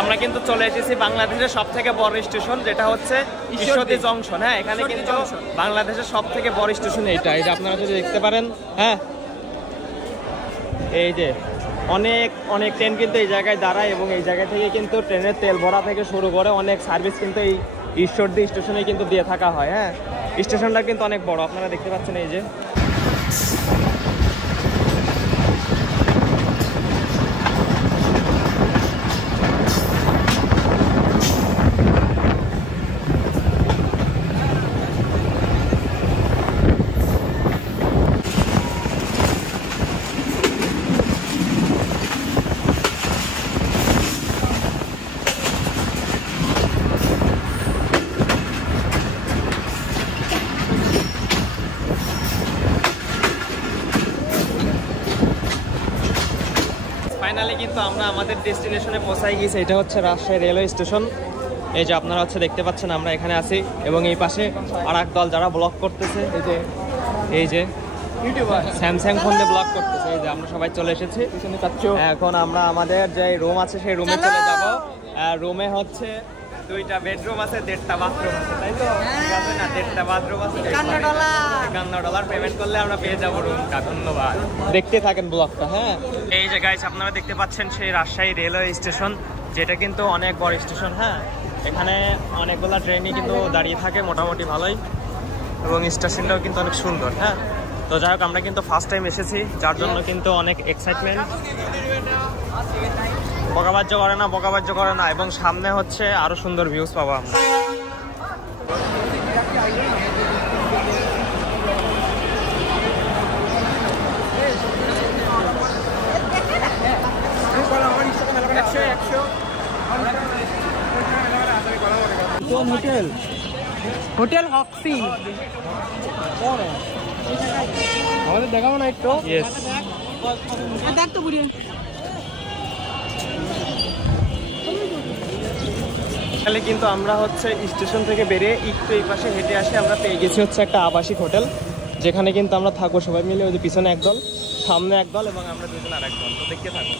আমরা কিন্তু চলে এসেছি বাংলাদেশের সব থেকে বড় স্টেশন, যেটা হচ্ছে ঈশ্বরদী জংশন। হ্যাঁ, এখানে কিন্তু বাংলাদেশের সব থেকে বড় স্টেশন এইটা। এই যে আপনারা যদি দেখতে পারেন, হ্যাঁ এই যে অনেক অনেক ট্রেন কিন্তু এই জায়গায় দাঁড়ায় এবং এই জায়গা থেকে কিন্তু ট্রেনের তেল ভরা থেকে শুরু করে অনেক সার্ভিস কিন্তু এই ঈশ্বরদী স্টেশনে কিন্তু দিয়ে থাকা হয়। হ্যাঁ, স্টেশনটা কিন্তু অনেক বড়, আপনারা দেখতে পাচ্ছেন এই যে। ফাইনালি কিন্তু আমরা আমাদের ডেস্টিনেশনে পৌঁছাই গেছি। এটা হচ্ছে রাজশাহী রেলওয়ে স্টেশন। এই যে আপনারা হচ্ছে দেখতে পাচ্ছেন আমরা এখানে আছি এবং এই পাশে আর এক দল যারা ব্লগ করতেছে, এই যে ইউটিউবার স্যামসাং ফোন দিয়ে ব্লগ করতেছে। এই যে আমরা সবাই চলে এসেছি। এখন আমরা আমাদের যে রুম আছে সেই রুমে চলে যাব। রুমে হচ্ছে 2টা বেডরুম আছে, 1.5টা বাথরুম আছে, তাই তো? ঠিক আছে না, 1.5টা বাথরুম আছে, $51 পেমেন্ট করলে আমরা পেয়ে যাবো রুমটা। ধন্যবাদ, দেখতে থাকেন ব্লগটা। হ্যাঁ, এই যে গাইস আপনারা দেখতে পাচ্ছেন সেই রাজশাহী রেলওয়ে স্টেশন, যেটা কিন্তু অনেক বড় স্টেশন। হ্যাঁ, এখানে অনেকগুলো ট্রেনই কিন্তু দাঁড়িয়ে থাকে মোটামুটি ভালোই, এবং স্টেশনটাও কিন্তু অনেক সুন্দর। হ্যাঁ, তো যাই হোক আমরা কিন্তু ফার্স্ট টাইম এসেছি, যার জন্য কিন্তু অনেক এক্সাইটমেন্ট। বকাবাজ্য করে না, এবং সামনে হচ্ছে আরো সুন্দর ভিউজ পাবো আমরা। হোটেল হক্সি আমাদের দেখাবো না একটু? দেখ তো বুড়িয়ে। কিন্তু আমরা হচ্ছে স্টেশন থেকে বেরিয়ে একটু এই পাশে হেঁটে আসি, আমরা পেয়ে গেছি হচ্ছে একটা আবাসিক হোটেল, যেখানে কিন্তু আমরা থাকবো সবাই মিলে। ওই যে পিছনে একদল, সামনে একদল, এবং আমরা দুজন আর একদল। তো দেখতে থাকবো।